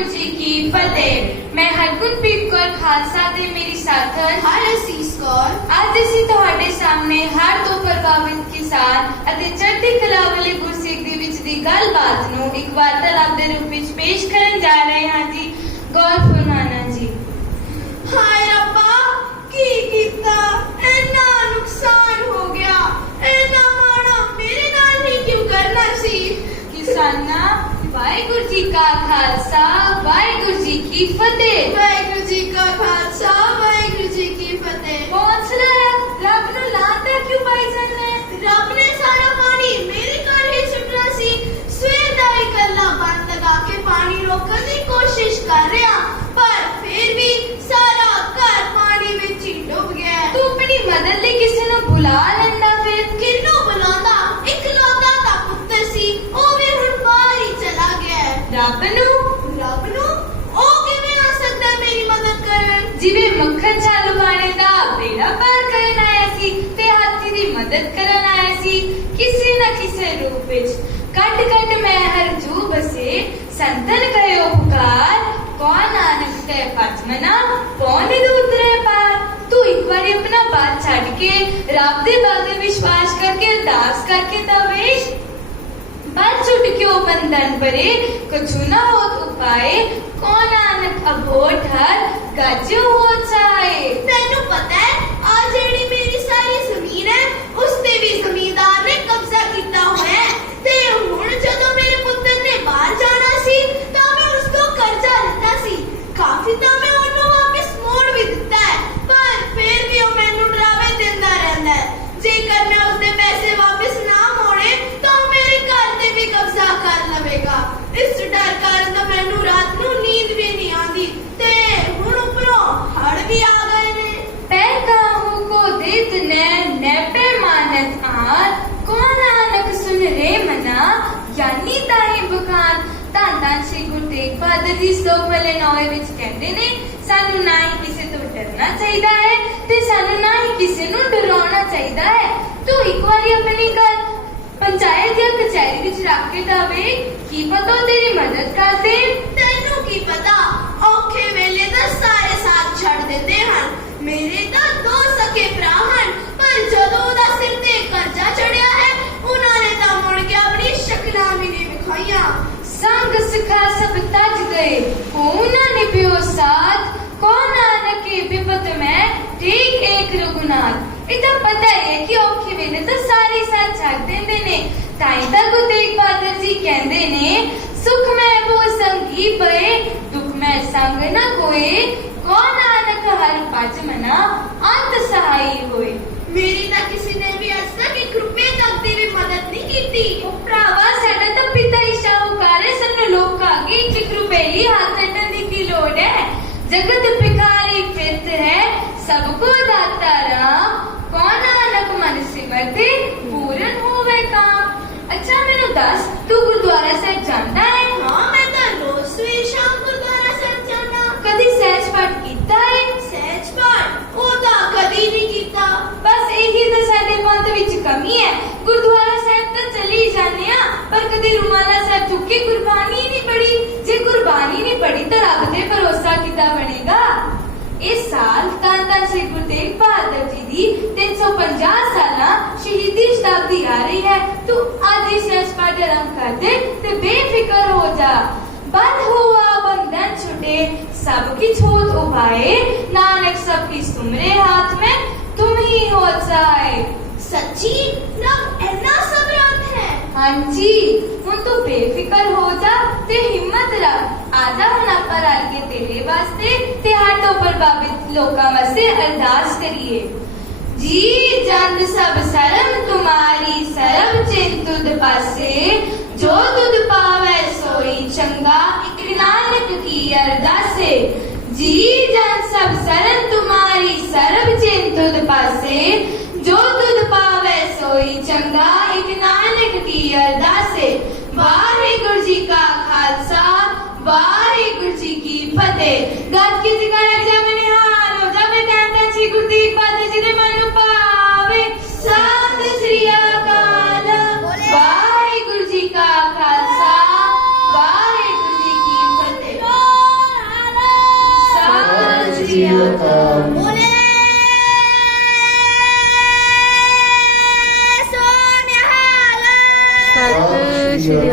ਵਾਹਿਗੁਰੂ ਜੀ ਕੀ ਫਤਿਹ ਮੈਂ ਹਰਗੁਣਪ੍ਰੀਤ ਕੌਰ ਖਾਲਸਾ ਤੇ ਮੇਰੀ ਸਾਥਣ। ਹਰ ਅਸੀਸ ਕੌਰ। ਅੱਜ ਅਸੀਂ ਤੁਹਾਡੇ ਸਾਹਮਣੇ ਹੜ੍ਹ ਤੋਂ ਪ੍ਰਭਾਵਿਤ ਕਿਸਾਨ ਅਤੇ ਚੜ੍ਹਦੀ ਕਲਾ ਵਾਲੇ ਗੁਰਸਿੱਖ ਦੇ ਵਿੱਚ ਦੀ ਗੱਲਬਾਤ ਨੂੰ ਇੱਕ ਵਾਰਤਾਲਾਪ ਦੇ ਰੂਪ ਵਿੱਚ ਪੇਸ਼ ਕਰਨ ਜਾ ਰਹੇ ਹਾਂ ਜੀ। ਗੌਰ ਫਰਮਾਨਾ ਜੀ। ਹਾਏ ਰੱਬਾ ਕੀ ਕੀਤਾ? ਇੰਨਾ ਨੁਕਸਾਨ ਹੋ ਗਿਆ। ਇੰਨਾ ਮਾੜਾ ਮੇਰੇ ਨਾਲ ਹੀ ਕਿਉਂ ਕਰਨਾ ਸੀ? ਕਿਸਾਨਾਂ ਵਾਹਿਗੁਰੂ ਜੀ ਕਾ ਖਾਲਸਾ। ਵਾਹਿਗੁਰੂ ਜੀ ਕੀ ਫਤਿਹ ਵਾਹਿਗੁਰੂ ਜੀ ਕਾ ਖਾਲਸਾ ਵਾਹਿਗੁਰੂ ਜੀ ਕੀ ਫਤਿਹ ਹੌਸਲਾ ਰੱਖ ਰੱਬ ਨੂੰ ਲਾਤਾ ਕਿਉਂ ਪਾਈ ਜਾਂਦਾ ਹੈ ਰੱਬ ਨੇ ਸਾਰਾ ਪਾਣੀ ਮੇਰੇ ਘਰ ਹੀ ਸੁੱਟਣਾ ਸੀ ਸਵੇਰ ਦਾ ਇਕੱਲਾ ਬੰਦ ਲਗਾ ਕੇ ਪਾਣੀ ਰੋਕਣ ਦੀ ਕੋਸ਼ਿਸ਼ ਕਰ ਰਿਹਾ ਪਰ ਫਿਰ ਵੀ ਸਾਰਾ ਘਰ ਪਾਣੀ ਵਿੱਚ ਹੀ ਡੁੱਬ ਗਿਆ ਹੈ। ਤੂੰ ਆਪਣੀ ਮਦਦ ਲਈ ਕਿਸੇ ਨੂੰ ਬੁਲਾ ਲੈਂਦਾ ਫਿਰ ਕਿਹਨੂੰ ਬੁਲਾਉਂਦਾ ਇਕਲੌਤਾ ਤਾਂ ਪੁੱਤਰ ਸੀ ਉਹ ਵੀ ਹੁਣ ਬਾਹਰ ਹੀ ਚਲਾ ਗਿਆ ਹੈ ਰੱਬ मदद करना ऐसी किसी न किसी रूप कट कट में हर जू बसे संतन गयो पुकार। कौन आनक ते पाचमना कौन दूतरे पार तू एक बार अपना बात छाड़ के रावते बागे विश्वास करके, दास करके दवेश बात छुट क्यों बंधन परे कुछ न होत उपाय। कौन आनक अभोट हर गजो हो जाए ਕਰ ਲਵੇਗਾ ਇਸ ਡਰ ਕਾਰਨ ਮੈਨੂੰ ਰਾਤ ਨੂੰ ਨੀਂਦ ਵੀ ਨਹੀਂ ਆਉਂਦੀ। ਤੇ ਹੁਣ ਉਪਰੋਂ ਹੜ ਵੀ ਆ ਗਏ ਨੇ। ਪੈਦਾ ਹੂੰ ਕੋ ਦਿੱਤ ਨੈ ਨੈਪੇ ਮਾਨਤ ਆਰ। ਕੋਨ ਆਨਕ ਸੁਨ ਰੇ ਮਨਾ? ਯਾਨੀ ਤਾਹੀ ਬੁਖਾਨ ਤਾਂ ਤਾਂ ਸ਼੍ਰੀ ਗੁਰੂ ਤੇਗ ਬਹਾਦਰ ਜੀ ਸਲੋਕ ਵਾਲੇ ਨੌਵੇਂ ਵਿੱਚ ਕਹਿੰਦੇ ਨੇ, ਸਾਨੂੰ ਨਾ ਹੀ ਕਿਸੇ ਤੋਂ ਡਰਨਾ ਚਾਹੀਦਾ ਹੈ ਤੇ ਸਾਨੂੰ ਨਾ ਹੀ ਕਿਸੇ ਨੂੰ ਡਰਾਉਣਾ ਚਾਹੀਦਾ ਹੈ। ਤੂੰ ਇੱਕ ਵਾਰੀ ਆਪਣੀ ਗੱਲ पंचायत या कचहरी विच रख के दावे की पता तेरी मदद कर दे तेनू की पता? ओखे वेले ते सारे साथ छड़ देते हन मेरे तो दो सके भरा हन पर जदों दा सिर ते कर्जा चढ़या है उन्होंने ता मुड़ के अपनी शकलां भी नहीं दिखाईया संग सिखा सब तज गए ओ उन्होंने पियो साथ? कौन आने के विपत में? ठीक एक रघुनाथ। पिता पता है कि औखी वेले तो सारी साथ जागदे ने ताई तो ਅੱਛਾ ਮੈਨੂੰ ਦੱਸ ਤੂੰ ਗੁਰਦੁਆਰਾ ਸਾਹਿਬ ਜਾਂਦਾ ਹੈ? ਹਾਂ ਮੈਂ ਤਾਂ ਰੋਜ਼ ਸਵੇਰ ਸ਼ਾਮ ਗੁਰਦੁਆਰਾ ਸਾਹਿਬ ਜਾਣਾ ਕਦੀ ਸਹਿਜ ਪਾਠ ਕੀਤਾ ਹੈ? ਸਹਿਜ ਪਾਠ? ਉਹ ਤਾਂ ਕਦੀ ਨਹੀਂ ਕੀਤਾ। ਬਸ ਇਹੀ ਤਾਂ ਸਾਡੇ ਪੰਥ ਵਿੱਚ ਕਮੀ ਹੈ। ਗੁਰਦੁਆਰਾ ਸਾਹਿਬ ਤਾਂ ਚਲੀ ਜਾਂਦੇ ਆ ਪਰ ਕਦੇ ਰੁਮਾਲਾ ਸਾਹਿਬ ਚੁੱਕ ਕੇ ਗੁਰਬਾਣੀ ਹੀ ਨਹੀਂ ਪੜੀ ਜੇ ਗੁਰਬਾਣੀ ਨਹੀਂ ਪੜੀ ਤਾਂ ਰੱਬ ਤੇ ਭਰੋਸਾ ਕਿੱਦਾਂ ਬਣੇਗਾ? ਇਸ ਸਾਲ ਤਾਂ ਤਾਂ ਸ੍ਰੀ ਗੁਰੂ ਤੇਗ ਬਹਾਦਰ ਜੀ ਦੀ 350 ਸਾਲਾ ਸ਼ਹੀਦੀ ਸ਼ਤਾਬਦੀ ਆ ਰਹੀ ਹੈ। ਤੂੰ कर दे ते बेफिकर हो जा। बंद हुआ बंधन छुटे सब की छूत उभाए नानक सबकी तुम्हारे हाथ में तुम ही हो जाए। सच्ची नब ऐसा सब रात है। हाँ जी हूँ तो बेफिकर हो जा ते हिम्मत रख। आजा हम आप पर आगे तेरे वास्ते ते हाथों पर बाबित लोका मस्ते अरदास करिए। जी जन सब शरम तुम्हारी सर्व चिंतुद पासे। ਜੋ ਤੁਧ ਪਾਵੈ ਸੋਈ ਚੰਗਾ, ਇਕ ਨਾਨਕ ਕੀ ਅਰਦਾਸੇ? ਜੀ ਜਨ ਸਭ ਸਰਮ ਤੁਮਾਰੀ, ਸਰਬ ਚਿੰਤੁਦ ਪਾਸੇ। ਜੋ ਤੁਧ ਪਾਵੈ ਸੋਈ ਚੰਗਾ, ਇਕ ਨਾਨਕ ਕੀ ਅਰਦਾਸੇ? ਵਾਹਿਗੁਰੂ ਜੀ ਕਾ ਖਾਲਸਾ, ਵਾਹਿਗੁਰੂ ਜੀ ਕੀ ਫਤਿਹ। Brasil Mulher! Satu Shri